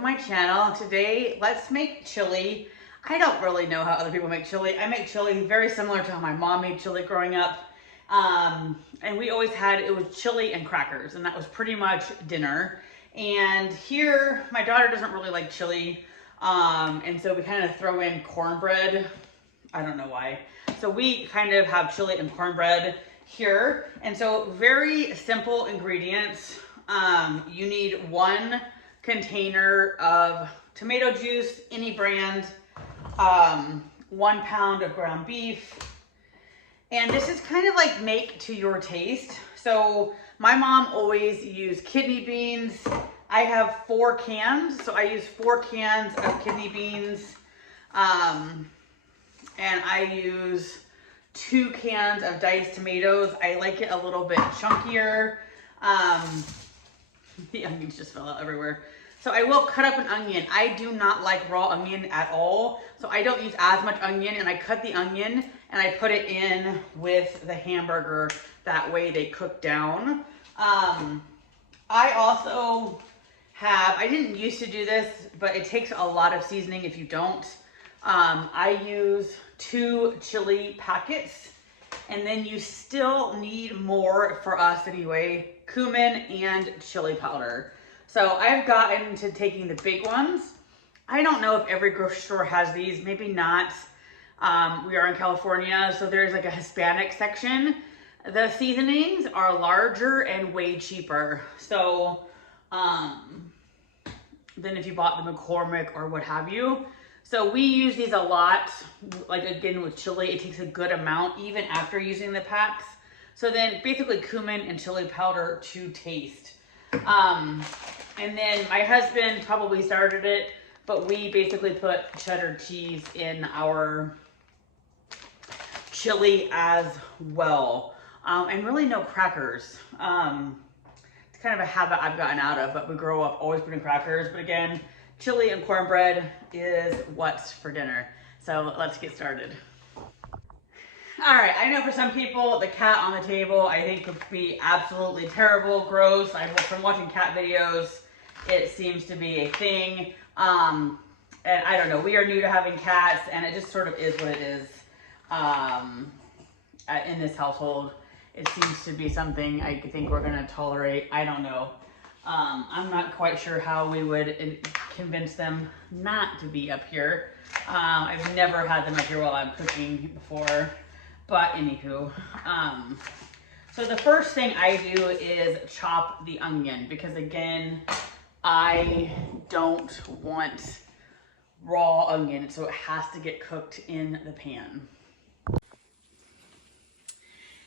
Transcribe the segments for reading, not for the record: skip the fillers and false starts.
to my channel. Today, let's make chili. I don't really know how other people make chili. I make chili very similar to how my mom made chili growing up. And we always had, it was chili and crackers, and that was pretty much dinner. And here, my daughter doesn't really like chili, and so we kind of throw in cornbread. I don't know why. So we kind of have chili and cornbread here. And so very simple ingredients. You need 1 container of tomato juice, any brand, 1 pound of ground beef. And this is kind of like make to your taste. So my mom always used kidney beans. I have 4 cans, so I use 4 cans of kidney beans. And I use 2 cans of diced tomatoes. I like it a little bit chunkier. The onions just fell out everywhere. So I will cut up an onion. I do not like raw onion at all. So I don't use as much onion, and I cut the onion and I put it in with the hamburger. That way they cook down. I also have, I didn't used to do this, but it takes a lot of seasoning if you don't. I use 2 chili packets, and then you still need more, for us anyway, cumin and chili powder. So I've gotten to taking the big ones. I don't know if every grocery store has these, maybe not. We are in California, so there's like a Hispanic section. The seasonings are larger and way cheaper. So than if you bought the McCormick or what have you. So we use these a lot. Like again with chili, it takes a good amount even after using the packs. So then basically cumin and chili powder to taste. And then my husband probably started it, but we basically put cheddar cheese in our chili as well. And really no crackers. It's kind of a habit I've gotten out of, but we grow up always putting crackers. But again, chili and cornbread is what's for dinner. So let's get started. All right, I know for some people, the cat on the table, I think would be absolutely terrible, gross. From watching cat videos, it seems to be a thing. And I don't know, we are new to having cats, and it just sort of is what it is in this household. It seems to be something I think we're gonna tolerate. I don't know. I'm not quite sure how we would convince them not to be up here. I've never had them up here while I'm cooking before. But anywho, so the first thing I do is chop the onion, because again, I don't want raw onion, so it has to get cooked in the pan.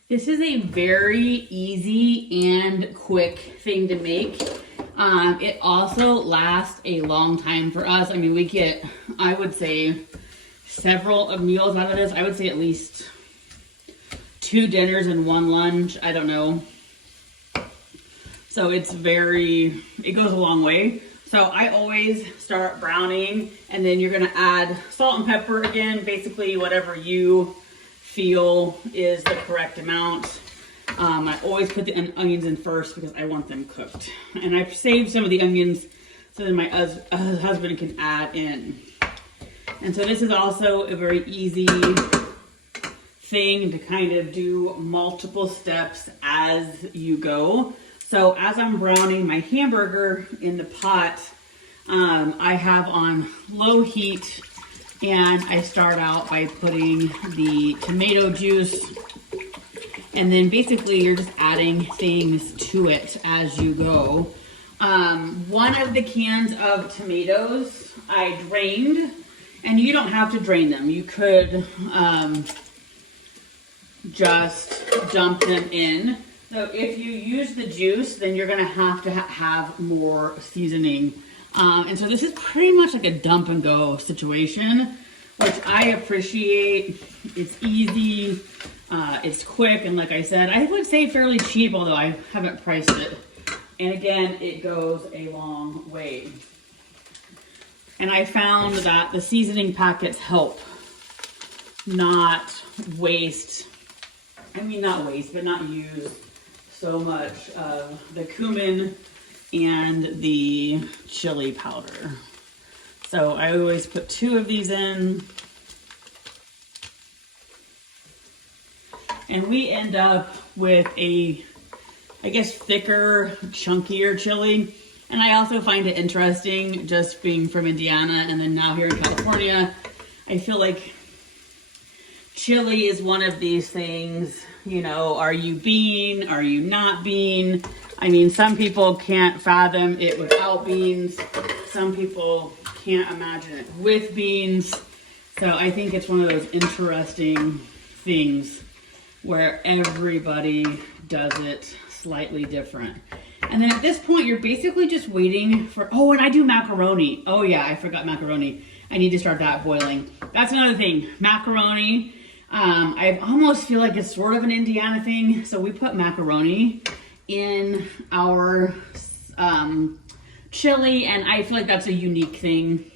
This is a very easy and quick thing to make. It also lasts a long time for us. I mean, we get, I would say, several meals out of this. I would say at least 2 dinners and 1 lunch. I don't know. So it goes a long way. So I always start browning, and then you're gonna add salt and pepper again, basically whatever you feel is the correct amount. I always put the onions in first because I want them cooked. And I've saved some of the onions so that my husband can add in. And so this is also a very easy thing to kind of do multiple steps as you go. So as I'm browning my hamburger in the pot, I have on low heat, and I start out by putting the tomato juice, and then basically you're just adding things to it as you go. 1 of the cans of tomatoes I drained, and you don't have to drain them. You could just dump them in. So if you use the juice, then you're gonna have to have more seasoning. And so this is pretty much like a dump and go situation, which I appreciate. It's easy, it's quick, and like I said, I would say fairly cheap, although I haven't priced it. And again, it goes a long way. And I found that the seasoning packets help not waste, not use so much of the cumin and the chili powder. So I always put 2 of these in. And we end up with a, I guess, thicker, chunkier chili. And I also find it interesting, just being from Indiana and then now here in California, I feel like chili is one of these things, you know, are you bean? Are you not bean? I mean, some people can't fathom it without beans. Some people can't imagine it with beans. So I think it's one of those interesting things where everybody does it slightly different. And then at this point, you're basically just waiting for, oh, and I do macaroni. Oh yeah, I forgot macaroni. I need to start that boiling. That's another thing, macaroni. I almost feel like it's sort of an Indiana thing. So we put macaroni in our chili, and I feel like that's a unique thing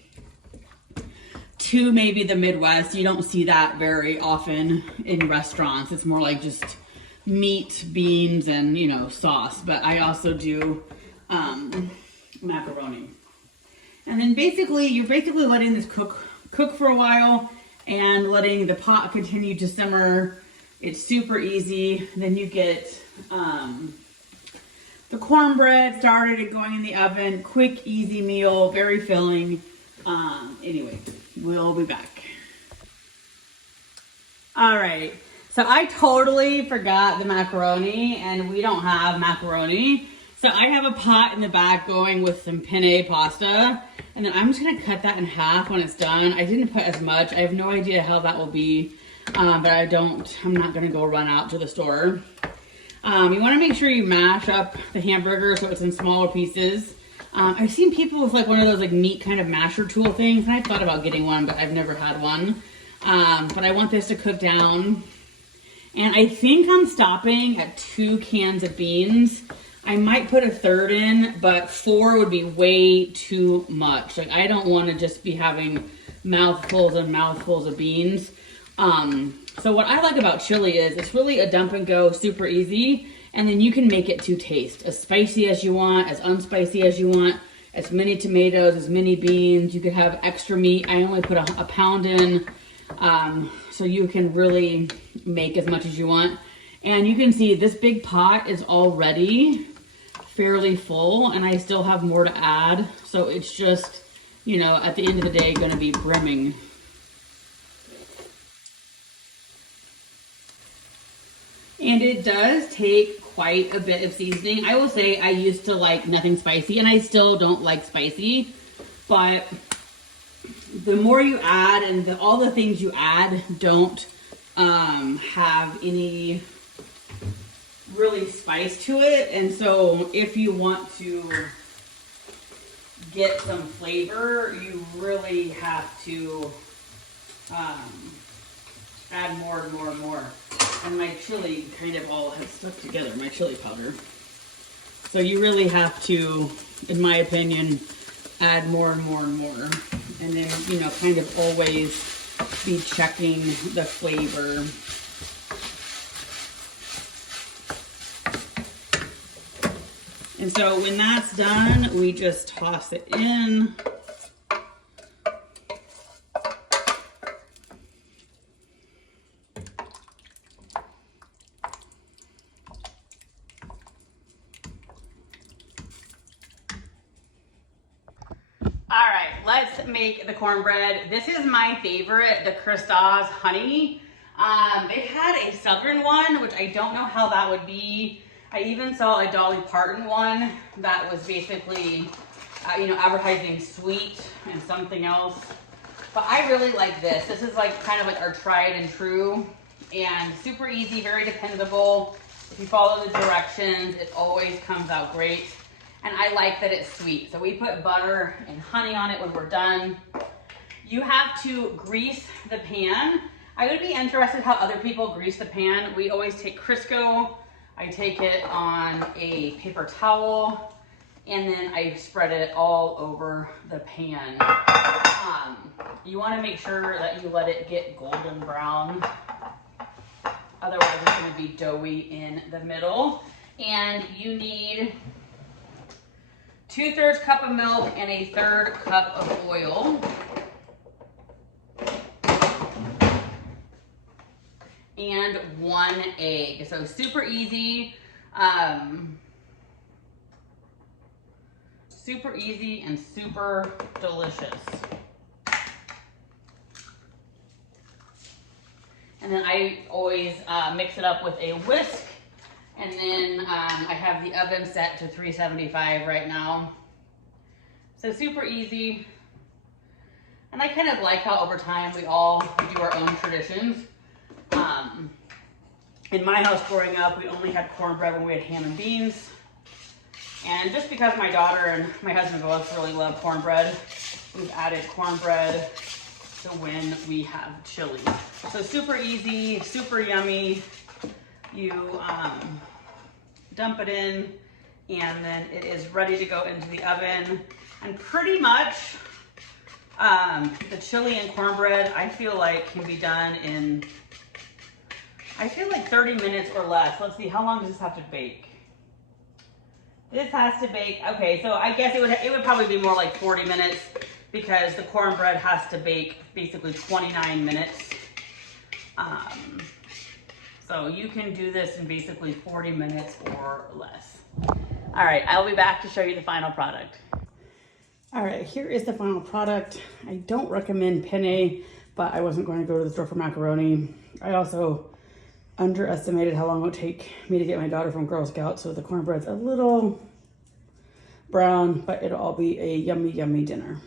to maybe the Midwest. You don't see that very often in restaurants. It's more like just meat, beans, and, you know, sauce. But I also do macaroni. And then you're basically letting this cook for a while and letting the pot continue to simmer. It's super easy. Then you get the cornbread started and going in the oven. Quick, easy meal, very filling. Anyway, we'll be back. All right, so I totally forgot the macaroni, and we don't have macaroni. So I have a pot in the back going with some penne pasta, and then I'm just gonna cut that in half when it's done. I didn't put as much. I have no idea how that will be, but I'm not gonna go run out to the store. You wanna make sure you mash up the hamburger so it's in smaller pieces. I've seen people with like one of those like meat kind of masher tool things, and I thought about getting one, but I've never had one. But I want this to cook down. And I think I'm stopping at 2 cans of beans. I might put a third in, but 4 would be way too much. Like, I don't want to just be having mouthfuls and mouthfuls of beans. So what I like about chili is it's really a dump and go, super easy. And then you can make it to taste as spicy as you want, as unspicy as you want, as many tomatoes, as many beans. You could have extra meat. I only put a pound in, so you can really make as much as you want. And you can see this big pot is already fairly full, and I still have more to add. So it's just, you know, at the end of the day, gonna be brimming. And it does take quite a bit of seasoning. I will say I used to like nothing spicy, and I still don't like spicy, but the more you add and all the things you add don't have any really spice to it. And so if you want to get some flavor, you really have to add more and more and more. And my chili kind of all has stuck together, my chili powder. So you really have to, in my opinion, add more and more and more. And then, you know, kind of always be checking the flavor. And so when that's done, we just toss it in. All right, let's make the cornbread. This is my favorite, the Christos honey. They had a southern one, which I don't know how that would be. I even saw a Dolly Parton one that was basically, you know, advertising sweet and something else. But I really like this. This is like kind of like our tried and true, and super easy, very dependable. If you follow the directions, it always comes out great. And I like that it's sweet. So we put butter and honey on it when we're done. You have to grease the pan. I would be interested how other people grease the pan. We always take Crisco. I take it on a paper towel, and then I spread it all over the pan. You want to make sure that you let it get golden brown. Otherwise, it's going to be doughy in the middle. And you need 2/3 cup of milk and a 1/3 cup of oil. And 1 egg. So super easy. Super easy and super delicious. And then I always mix it up with a whisk. And then I have the oven set to 375 right now. So super easy. And I kind of like how over time we all do our own traditions. In my house growing up, we only had cornbread when we had ham and beans. And just because my daughter and my husband both really love cornbread, we've added cornbread to when we have chili. So super easy, super yummy. You dump it in, and then it is ready to go into the oven. And pretty much the chili and cornbread, I feel like can be done in, I feel like 30 minutes or less. Let's see, how long does this have to bake? This has to bake, okay, so I guess it would probably be more like 40 minutes because the cornbread has to bake basically 29 minutes. So you can do this in basically 40 minutes or less. All right, I'll be back to show you the final product. All right, here is the final product. I don't recommend penne, but I wasn't going to go to the store for macaroni. I also underestimated how long it would take me to get my daughter from Girl Scouts, so the cornbread's a little brown, but it'll all be a yummy, yummy dinner.